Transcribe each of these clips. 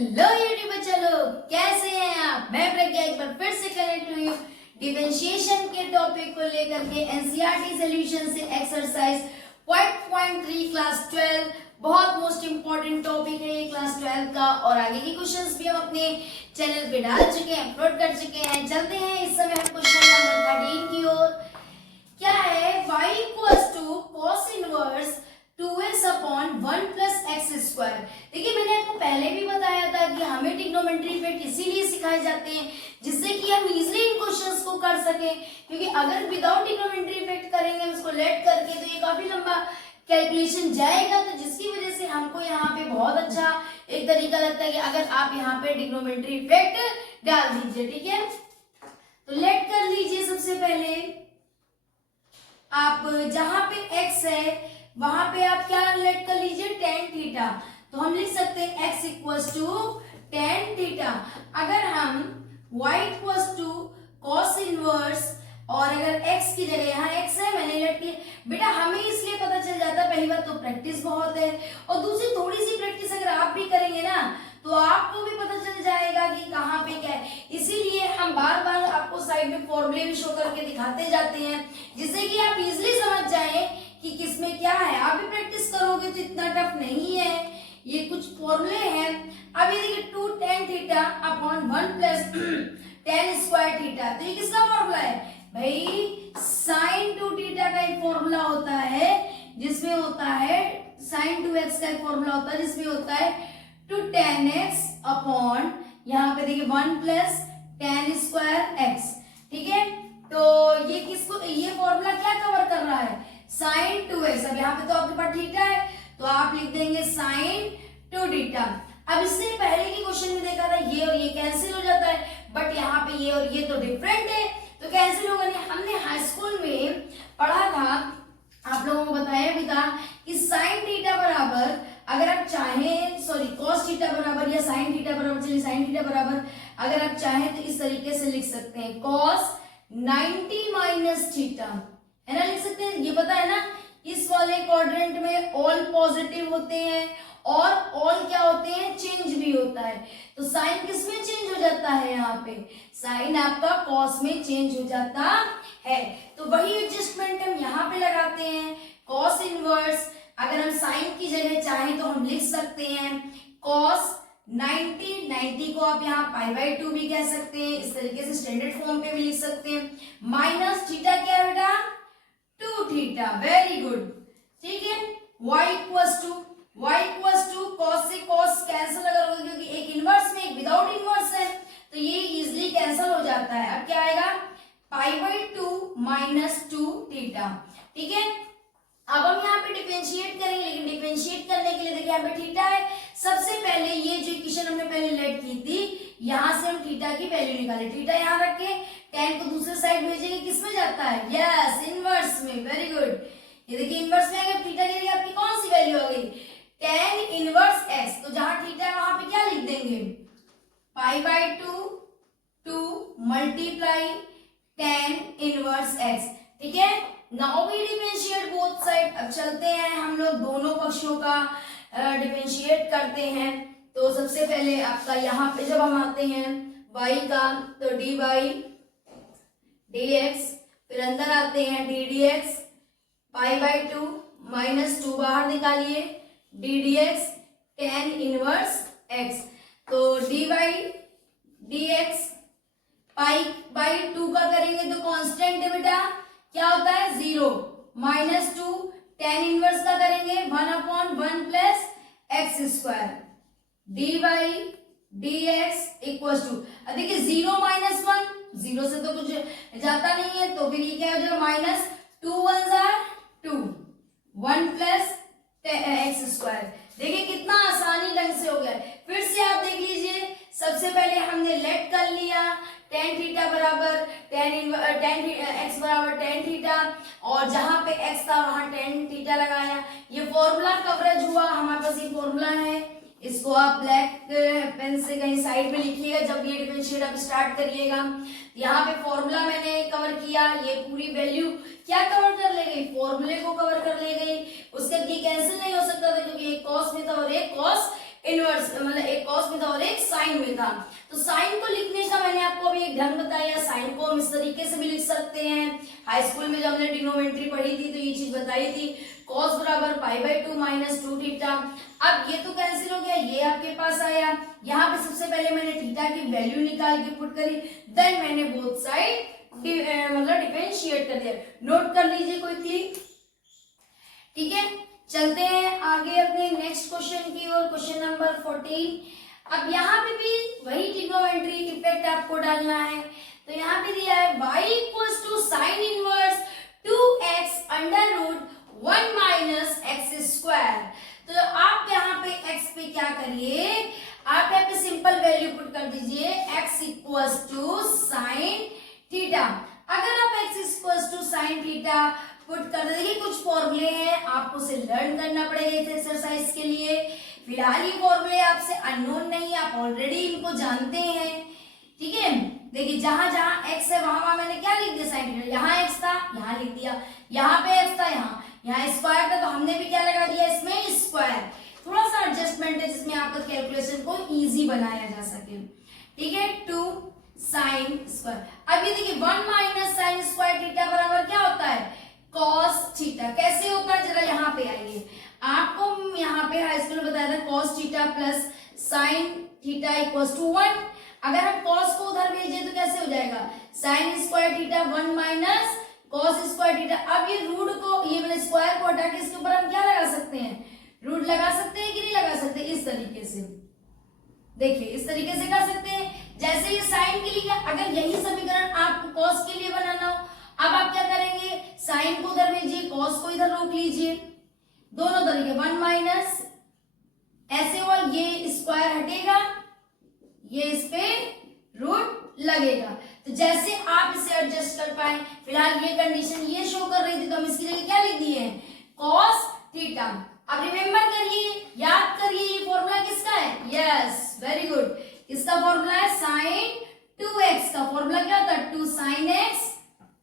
Hello YouTube बच्चा लोग, कैसे हैं आप। मैं प्रज्ञा एक बार फिर से कनेक्ट हुई हूँ डिफरेंशिएशन के टॉपिक को लेकर के एनसीईआरटी सॉल्यूशन से एक्सरसाइज 5.3 क्लास 12। बहुत मोस्ट इंपॉर्टेंट टॉपिक है ये क्लास 12 का, और आगे के क्वेश्चंस भी हम अपने चैनल पे डाल चुके हैं, अपलोड कर चुके हैं। चलते हैं इस समय हम क्वेश्चन नंबर 13 की ओर। क्या है, y equals to cos inverse 2s upon 1 plus x square. देखिए, मैंने आपको पहले भी बताया था कि हमें ट्रिग्नोमेट्री इफेक्ट इसीलिए सिखाए जाते हैं जिससे कि हम इजीली इन क्वेश्चंस को कर सकें, क्योंकि अगर विदाउट ट्रिग्नोमेट्री इफेक्ट करेंगे उसको लेट करके तो ये काफी लंबा कैलकुलेशन जाएगा। तो जिसकी वजह से हमको यहाँ पे बहुत अच्छा एक तरीका लगता है कि अगर आप यहाँ पे ट्रिग्नोमेट्री इफेक्ट डाल दीजिए। ठीक है, तो लेट कर लीजिए। सबसे पहले आप जहां पे x है वहां पे आप क्या लेट कर लीजिए, tan थीटा। तो हम लिख सकते हैं x equals to tan theta. अगर हम y equals to cos inverse, और अगर x की जगह यहाँ x है मैंने लेट किया। बेटा हमें इसलिए पता चल जाता है, पहली बात तो प्रैक्टिस बहुत है, और दूसरी थोड़ी सी प्रैक्टिस अगर आप भी करेंगे ना तो आपको भी पता चल जाएगा कि कहाँ पे क्या है। इसीलिए हम बार बार आपको साइड में फॉर्मूले भी शो करके दिखाते जाते हैं जिससे कि आप इजीली समझ जाएं कि किसमें क्या है। आप भी प्रैक्टिस करोगे तो इतना टफ नहीं है, ये कुछ फॉर्मूले हैं। अब ये देखिए 2 tan theta upon 1 plus tan square theta. तो ये किसका फॉर्मूला है भाई, sin 2 थीटा का एक फॉर्मूला होता है जिसमें होता है sin 2x का एक फॉर्मूला होता है जिसमें होता है 2 tan x अपॉन यहाँ पे देखिए 1 प्लस tan स्क्वायर x। ठीक है, तो ये किसको, ये फॉर्मूला क्या कवर कर रहा है, sin 2x। अब यहाँ पे तो आपके पास थीटा है तो आप लिख देंगे sin 2 थीटा। अब इससे पहले के क्वेश्चन में देखा था ये और ये कैंसिल हो जाता है, बट यहाँ पे ये और ये तो डिफरेंट है तो कैंसिल होगा नहीं। हमने हाई स्कूल में पढ़ा था, आप लोगों को बताया भी था कि sin थीटा बराबर, अगर आप चाहें cos थीटा बराबर या sin थीटा बराबर, चलिए sin थीटा बराबर अगर आप चाहें तो इस तरीके से लिख सकते हैं cos 90 माइनस थीटा, है ना, लिख सकते हैं। ये पता है ना, इस वाले क्वाड्रेंट में ऑल पॉजिटिव होते हैं और ऑल क्या होते हैं, चेंज भी होता है। तो साइन किस में चेंज हो जाता है, यहाँ पे साइन आपका कॉस में चेंज हो जाता है। तो वही एडजस्टमेंट हम यहाँ पे लगाते हैं। कॉस इनवर्स अगर हम साइन की जगह चाहें तो हम लिख सकते हैं कॉस 90 को आप यहाँ π/2 भी कह सकते हैं, इस तरीके से स्टैंडर्ड फॉर्म पे भी लिख सकते हैं। माइनस थीटा क्या है बेटा, 2 थीटा। वेरी गुड, ठीक है। y इक्वल्स टू cos से cos कैंसिल अगर होगा, क्योंकि एक इनवर्स में एक विदाउट इनवर्स है तो ये इजीली कैंसिल हो जाता है। अब क्या आएगा, π/2 माइनस 2 थीटा। ठीक है, अब हम यहाँ पे डिफरेंशिएट करेंगे, लेकिन डिफरेंशिएट करने के लिए देखिए यहाँ पे थीटा है। सबसे पहले ये जो इक्वेशन हमने पहले लेट की थी, यहाँ से हम थीटा की वैल्यू निकाले। थीटा यहाँ रख के tan को दूसरे साइड भेजेंगे, किस में जाता है, यस इनवर्स में। वेरी गुड, ये देखिए इनवर्स में अगर थीटा की जगह आपकी कौन सी वैल्यू आ गई, tan इनवर्स x। तो जहां थीटा है वहां पे क्या लिख देंगे, π/2 to multiply tan inverse x। ठीक है, now we differentiate both side. अब चलते हैं हम लोग दोनों पक्षों का डिफरेंशिएट करते हैं। तो सबसे पहले आपका यहाँ पे जब हम आते हैं y का, तो dy dx, फिर अंदर आते हैं d dx, π/2 माइनस 2 बाहर निकालिए, d dx tan inverse x। तो dy dx π/2 का करेंगे तो कांस्टेंट है बेटा, क्या होता है 0, माइनस 2 tan इनवर्स का करेंगे 1/1 plus x square, dy dx equals to, देखिए 0 माइनस 1, 0 से तो कुछ जाता नहीं है तो फिर ये क्या हो जाएगा, माइनस 2 1 2, 1 प्लस एक्स स्क्वायर। देखिए कितना आसानी ढंग से हो गया। फिर से आप देख लीजिए, सबसे पहले हमने लेट कर लिया tan थीटा बराबर tan x बराबर tan थीटा, और जहां पे x था वहां tan थीटा लगाया। ये फॉर्मूला कवरेज हुआ, हमारे पास ये फॉर्मूला है, इसको आप ब्लैक पेन से कहीं साइड में लिखिएगा जब ये डिफरेंशिएट आप स्टार्ट करिएगा। यहाँ पे फॉर्मूला मैंने कवर किया, ये पूरी वैल्यू क्या कवर कर ले गई, फॉर्मूले को कवर कर ले गई। उसके ये कैंसिल नहीं हो सकता था क्योंकि एक कॉस में था और एक कॉस इनवर्स, मतलब एक कॉस में था और एक तो साइन को लिखने का मैंने आपको अभी एक ढंग बताया, साइन को हम इस तरीके से भी लिख सकते हैं। हाई स्कूल में जब हमने ट्रिग्नोमेट्री पढ़ी थी तो ये चीज बताई थी, cos बराबर π/2 माइनस 2 थीटा। अब ये तो कैंसिल हो गया, ये आपके पास आया, यहाँ पे सबसे पहले मैंने थीटा की वैल्यू निकाल के पुट करी, देन मैंने बोथ साइड मतलब डिफरेंशिएट कर दिया। नोट कर लीजिए क्विकली, ठीक है। चलते हैं आगे अपने नेक्स्ट क्वेश्चन की ओर, क्वेश्चन नंबर 14। अब यहाँ पे भी वही ट्रिग्नोमेट्री इफेक्ट आपको डालना है। तो यहाँ पे दिया है y equals to sine inverse 2x under root 1 minus x square. तो आप यहाँ पे x पे क्या करिए, आप यहाँ पे सिंपल वैल्यू पुट कर दीजिए, x equals to sine theta. अगर आप x equals to sine theta put कर देंगे, कुछ फॉर्मूले हैं आपको उसे लर्न करना पड़ेगा इस एक्सरसाइज के लिए। फिलहाल ये फॉर्मूले आपसे अननोन नहीं, आप ऑलरेडी इनको जानते हैं, ठीक है। देखिए जहां जहां x है वहां मैंने क्या लिख दिया, साइन थीटा। यहाँ x था यहाँ लिख दिया, यहाँ पे x था यहाँ स्क्वायर था तो हमने भी क्या लगा दिया इसमें स्क्वायर। थोड़ा सा एडजस्टमेंट है जिसमें आपका कैलकुलेशन को इजी बनाया जा सके, ठीक है। 2 साइन स्क्वायर। अब ये देखिए 1 माइनस साइन स्क्वायर थीटा बराबर क्या होता है, cos थीटा। कैसे होता है जरा यहाँ पे आइए, आपको यहाँ पे हाई स्कूल में बताया था cos theta plus sine theta equals to 1। अगर हम cos को उधर भेजें तो कैसे हो जाएगा, sine square theta 1 minus cos square theta. अब ये रूट को, ये मैंने स्क्वायर को हटा के इसके ऊपर हम क्या लगा सकते हैं, रूट लगा सकते हैं कि नहीं लगा सकते, इस तरीके से। देखिए इस तरीके से कर सकते हैं। जैसे ये साइन के लिए, अगर यही समीकरण आपको cos के लिए बनाना हो, अब आप क्या करेंगे, साइन को उधर भेजिए, कॉस को इधर रोक लीजिए, दोनों तरीके 1 माइनस ऐसे हुआ, ये स्क्वायर हटेगा, ये इस पे रूट लगेगा। तो जैसे आप इसे एडजस्ट कर पाए, फिलहाल ये कंडीशन ये शो कर रही थी तो हम इसकी जगह क्या लिख दिए हैं, कॉस थीटा। अब रिमेंबर करिए, याद करिए, ये फॉर्मूला किसका है, यस वेरी गुड, किसका फॉर्मूला है, साइन 2x का फॉर्मूला क्या होता है, 2 साइन x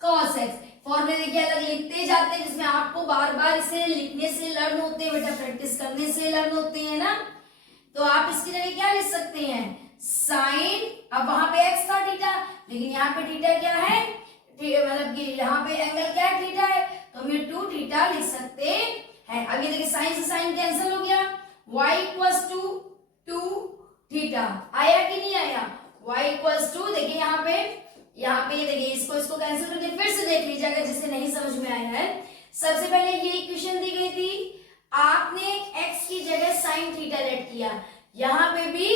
cos x। फॉर्मूले देखिए अलग लिखते जाते हैं, जिसमें आपको बार बार इसे लिखने से लर्न होते हैं बेटा, प्रैक्टिस करने से लर्न होते हैं ना। तो आप इसकी जगह क्या लिख सकते हैं, साइन, अब वहां पे x था थीटा, लेकिन यहाँ पे थीटा क्या है, मतलब कि यहाँ पे एंगल क्या है, थीटा है, तो हम ये 2 थीटा लिख सकते हैं। अब ये देखिए साइन से साइन कैंसिल हो गया, y इक्वल्स टू 2 थीटा आया कि नहीं आया, y इक्वल्स टू, देखिए यहाँ पे देखिए इसको कैंसिल करके फिर से देख लीजिएगा जिसे नहीं समझ में आया है। सबसे पहले ये इक्वेशन दी गई थी, आपने x की जगह साइन थीटा लेट किया, यहाँ पे भी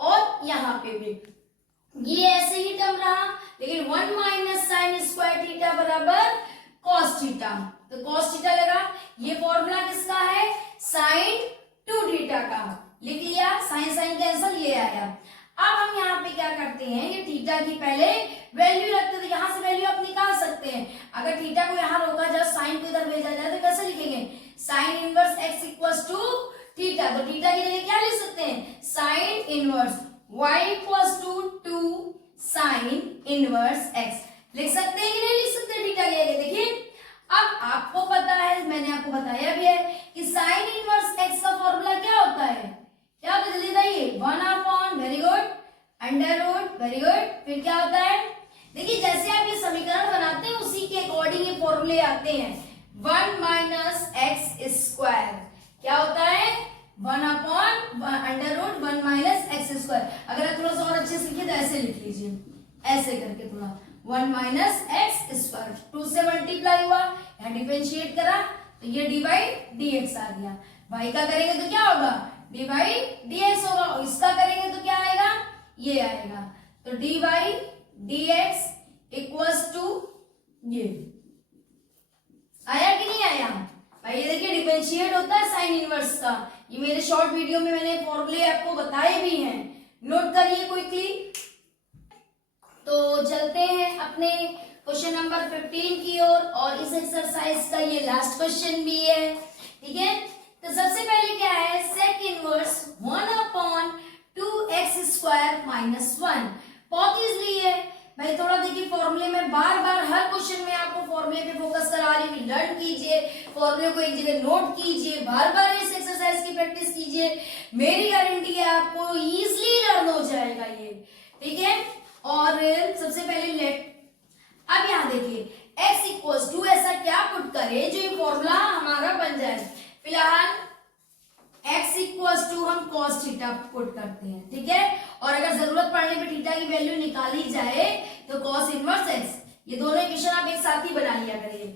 और यहाँ पे भी, ये ऐसे ही टर्म रहा, लेकिन 1 माइनस साइन स्क्वायर थीटा बराबर cos थीटा, तो cos थीटा लगा। ये फॉर्मूला किसका है, साइन 2 थीटा का, लिख लिया, साइन साइन कैंसिल, ये आया। अब हम यहाँ पे क्या करते हैं, ये थीटा की पहले वैल्यू रखते थे, यहाँ से वैल्यू आप निकाल सकते हैं। अगर थीटा को यहाँ रोका जाए, साइन को इधर भेजा जाए तो कैसे लिखेंगे, sine inverse x equals to theta, तो थीटा की जगह क्या लिख सकते हैं, sine inverse y equals to 2 sine inverse x। लिख सकते हैं कि नहीं लिख सकते थीटा की जगह। देखिए अब आपको पता है, मैंने आपको बताया भी है कि साइन इनवर्स x का फॉर्मूला क्या होता है, क्या होता है, जल्दी बताइए, 1/, very good, under root, very good, फिर क्या होता है, देखिए जैसे आप ये समीकरण बनाते हैं उसी के अकॉर्डिंग ये फॉर्मूले आते हैं। 1 माइनस एक्स स्क्वायर क्या होता है, 1/√1 माइनस एक्स स्क्वायर। अगर आप थोड़ा सा और अच्छे से लिखिए तो ऐसे लिख लीजिए, ऐसे करके थोड़ा, 1 माइनस एक्स स्क्वायर, 2 से मल्टीप्लाई हुआ, यहाँ डिफरेंशिएट करा तो ये डी बाई डी एक्स आ गया। y का करेंगे तो क्या होगा, डी बाई डी एक्स होगा, और इसका करेंगे तो क्या आएगा, ये आएगा। तो d by d x equals to ये आया कि नहीं आया भाई, ये देखिए डिफरेंशिएट होता है साइन इनवर्स का, ये मेरे शॉर्ट वीडियो में मैंने फॉर्मूले आपको बताए भी हैं, नोट करिए क्विकली। तो चलते हैं अपने क्वेश्चन नंबर 15 की ओर, और इस एक्सरसाइज का ये लास्ट क्वेश्चन भी है, ठीक है। तो सबसे पहले क्या है, sec inverse 1/2x square minus 1। बहुत इजली है भाई, थोड़ा देखिए फॉर्मूले में बार बार हर क्वेश्चन में आपको फॉर्मूले पे फोकस करा रही हूँ, लर्न कीजिए, फॉर्मूले को एक जगह नोट कीजिए, बार बार इस एक्सरसाइज की प्रैक्टिस कीजिए, मेरी गारंटी है आपको इजीली लर्न हो जाएगा ये। ठीक है। और सबसे पहले लेट, अब यहाँ देखिए x इक्वल्स टू ऐसा क्या पुट करें जो ये फॉर्मूला हमारा बन जाए। फिलहाल x इक्वल्स टू हम cos थीटा पुट करते हैं, ठीक है। और अगर जरूरत पड़ने पे थीटा की वैल्यू निकाली जाए तो cos इनवर्स x, ये दोनों इक्वेशन आप एक साथ ही बना लिया करिए,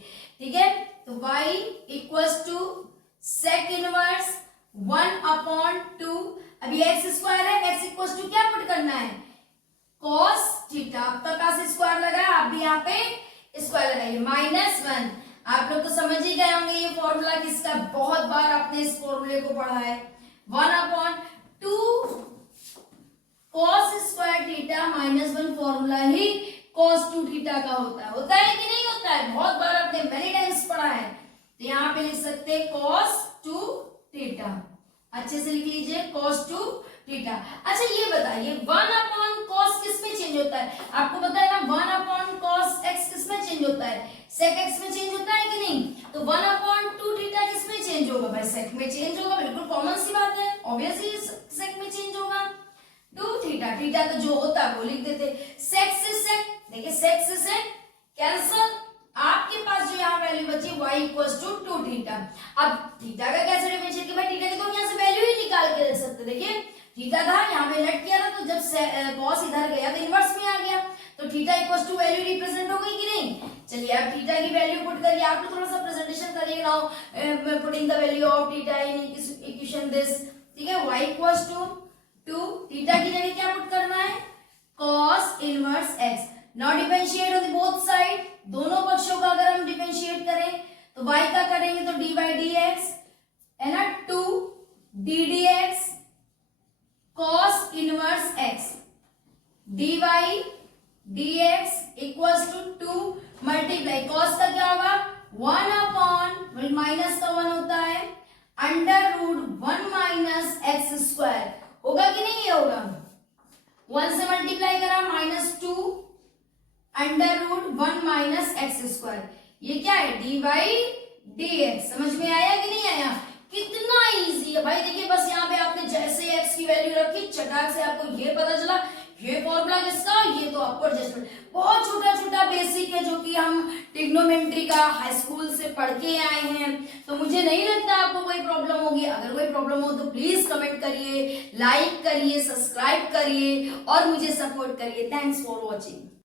ठीक है। तो y equals to sec inverse 1/2, अभी x स्क्वायर है, x इक्वल्स टू क्या पुट करना है cos थीटा, आपका cos स्क्वायर लगा, आप भी यहाँ पे स्क्वायर लगाइए, -1। आप लोग तो समझ ही गए होंगे ये फॉर्मूला किसका, बहुत बार आपने इस फॉर्मूले को पढ़ा है। 1/2 cos स्क्वायर थीटा -1 फॉर्मूला ही cos 2 थीटा का होता है कि नहीं होता है, बहुत बार आपने मेनी टाइम्स पढ़ा है। तो यहाँ पे लिख सकते हैं cos 2 थीटा, अच्छे से लिख लीजिए cos 2 थीटा। अच्छा ये बताइए 1/cos किस में चेंज होता है, आपको पता है ना 1/cos x किस में चेंज होता है, sec x में चेंज होता है कि नहीं। तो 1/2 थीटा किस में चेंज होगा भाई, sec में चेंज होगा, बिल्कुल कॉमन सी बात है, ऑब्वियसली sec में चेंज होगा। 2 थीटा, थीटा तो जो होता है वो लिख देते, sec से sec, देखिए sec से sec कैंसल, आपके पास जो यहाँ वैल्यू बची y इक्वल्स टू 2 थीटा। अब थीटा का कैसे डिफरेंशिएट किया, थीटा की तो हम यहाँ से वैल्यू ही निकाल के रख सकते, देखिए थीटा था यहाँ पे लेट किया था, तो जब cos इधर गया तो इनवर्स में आ गया, तो theta equals to value represent हो गई कि नहीं। चलिए अब थीटा की वैल्यू पुट करिए, आप थोड़ा सा प्रेजेंटेशन करिए now, putting the value of theta in equation this, ठीक है। y इक्वल्स टू 2, थीटा की जगह क्या पुट करना है cos inverse x। Now differentiate on both side, दोनों पक्षों का अगर हम डिफरेंशिएट करें तो y का करेंगे तो dy dx है ना, 2 d dx cos inverse x, dy dx equals to 2 multiply cos का क्या होगा 1/, माइनस का 1 होता है, √1 माइनस एक्स स्क्वायर, होगा कि नहीं, ये होगा 1 से मल्टीप्लाई करा -2 √1 माइनस एक्स स्क्वायर, ये क्या है dy dx। समझ में आया कि नहीं आया, कितना इजी है भाई। देखिए बस यहाँ पे आपने जैसे x की वैल्यू रखी, चटाक से आपको ये पता चला ये फॉर्मूला किसका, ये तो आपको एडजस्टमेंट, बहुत छोटा छोटा बेसिक है जो कि हम ट्रिग्नोमेट्री का हाई स्कूल से पढ़ के आए हैं। तो मुझे नहीं लगता आपको कोई प्रॉब्लम होगी, अगर कोई प्रॉब्लम हो तो प्लीज कमेंट करिए, लाइक करिए, सब्सक्राइब करिए और मुझे सपोर्ट करिए। Thanks for watching.